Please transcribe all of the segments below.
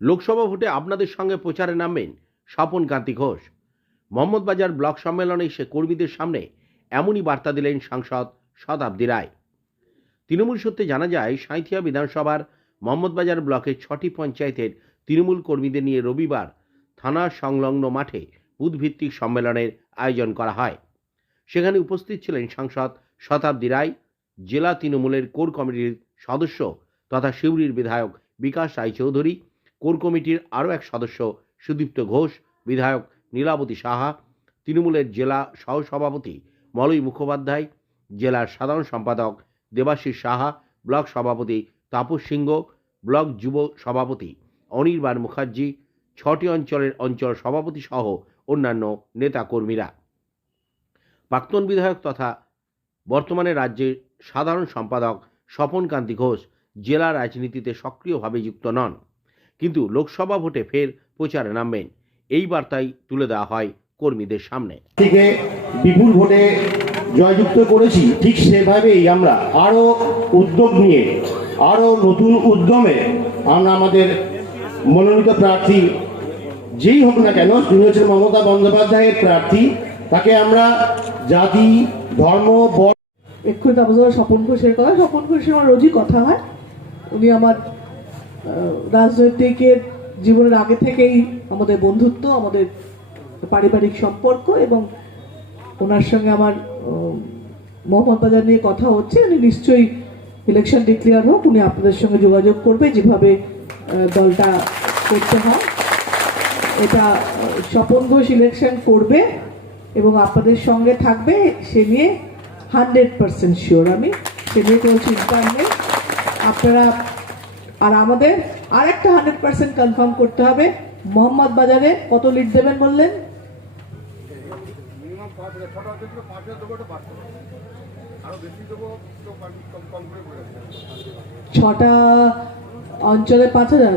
লোকসভা ভোটে আপনাদের সঙ্গে প্রচারে নামবেন স্বপন কান্তি ঘোষ। মোহাম্মদবাজার ব্লক সম্মেলনে সে কর্মীদের সামনে এমনই বার্তা দিলেন সাংসদ শতাব্দী রায়। তৃণমূল সূত্রে জানা যায়, সাঁইথিয়া বিধানসভার মোহাম্মদবাজার ব্লকের ছটি পঞ্চায়েতের তৃণমূল কর্মীদের নিয়ে রবিবার থানা সংলগ্ন মাঠে বুথভিত্তিক সম্মেলনের আয়োজন করা হয়। সেখানে উপস্থিত ছিলেন সাংসদ শতাব্দী রায়, জেলা তৃণমূলের কোর কমিটির সদস্য তথা শিউরির বিধায়ক বিকাশ রায়চৌধুরী কোর কমিটির আরও এক সদস্য সুদীপ্ত ঘোষ, বিধায়ক নীলাবতী সাহা, তৃণমূলের জেলা সহসভাপতি মলয় মুখোপাধ্যায়, জেলার সাধারণ সম্পাদক দেবাশিস সাহা, ব্লক সভাপতি তাপস সিংহ, ব্লক যুব সভাপতি অনির্বাণ মুখার্জি, ছটি অঞ্চলের অঞ্চল সভাপতি সহ অন্যান্য নেতাকর্মীরা। প্রাক্তন বিধায়ক তথা বর্তমানে রাজ্যের সাধারণ সম্পাদক স্বপন কান্তি ঘোষ জেলা রাজনীতিতে সক্রিয়ভাবে যুক্ত নন। কিন্তু লোকসভা ভোটে ফের প্রচারে নামবেন। এই বার্তাই তুলে দেওয়া হয় কর্মীদের সামনে। থেকে বিপুল ভোটে জয়যুক্ত করেছি ঠিক সেভাবেই আমরা আরও উদ্যোগ নিয়ে আরও নতুন উদ্যমে আমরা আমাদের মনোনীত প্রার্থী যেই হোক না কেন তিনি হচ্ছেন মমতা বন্দ্যোপাধ্যায়ের প্রার্থী তাকে আমরা জাতি ধর্ম বর্ণ এক্ষুনি তাপস স্বপন ঘোষের কথা স্বপন ঘোষের আমার রোজই কথা হয়। উনি আমার রাজনৈতিকের জীবনের আগে থেকেই আমাদের বন্ধুত্ব, আমাদের পারিবারিক সম্পর্ক এবং ওনার সঙ্গে আমার মোহাম্মদবাজার নিয়ে কথা হচ্ছে। উনি নিশ্চয়ই ইলেকশন ডিক্লেয়ার হোক, উনি আপনাদের সঙ্গে যোগাযোগ করবে যেভাবে দলটা করতে হয়। এটা স্বপন ঘোষ ইলেকশন করবে এবং আপনাদের সঙ্গে থাকবে। সে নিয়ে হান্ড্রেড পার্সেন্ট শিওর আমি। সে নিয়ে কোনো চিন্তা নেই। আপনারা আর আমাদের আর একটা হান্ড্রেড পার্সেন্ট কনফার্ম করতে হবে মোহাম্মদ বাজারে কত লিড দেবেন বললেন? ছটা অঞ্চলে পাঁচ হাজার?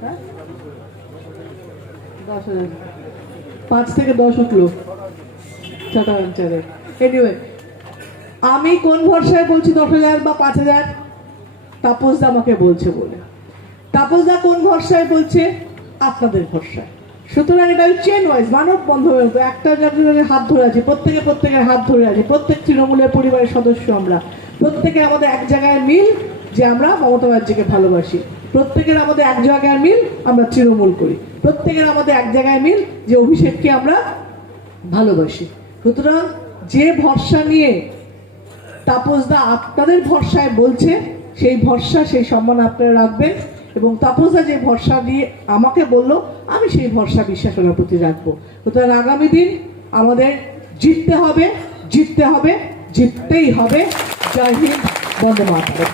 হ্যাঁ? দশ হাজার। পাঁচ থেকে দশ উঠল ছটা অঞ্চলে এনিওয়ে আমি কোন ভরসায় বলছি দশ হাজার বা পাঁচ হাজার? তাপসদা আমাকে বলছে বলে। তাপসদা কোন ভরসায় বলছে? আপনাদের ভরসায়। সুতরাং এটা চেন ওয়াইজ মানব বন্ধ গেল। একটা জায়গায় হাত ধরে আছে, প্রত্যেকে প্রত্যেকের হাত ধরে আছে, প্রত্যেক তৃণমূলের পরিবারের সদস্য আমরা, প্রত্যেকে আমাদের এক জায়গায় মিল যে আমরা মমতা ব্যানার্জিকে ভালোবাসি। প্রত্যেকের আমাদের এক জায়গায় মিল আমরা তৃণমূল করি। প্রত্যেকের আমাদের এক জায়গায় মিল যে অভিষেককে আমরা ভালোবাসি। সুতরাং যে ভরসা নিয়ে তাপসদা আপনাদের ভরসায় বলছে, সেই ভরসা, সেই সম্মান আপনারা রাখবেন এবং তাপসদা যে ভরসা দিয়ে আমাকে বলল, আমি সেই ভরসা বিশ্বাস ওনার প্রতি রাখব। সুতরাং আগামী দিন আমাদের জিততে হবে জিততে হবে, জিততেই হবে। জয় হিন্দ, বন্দে মাতরম।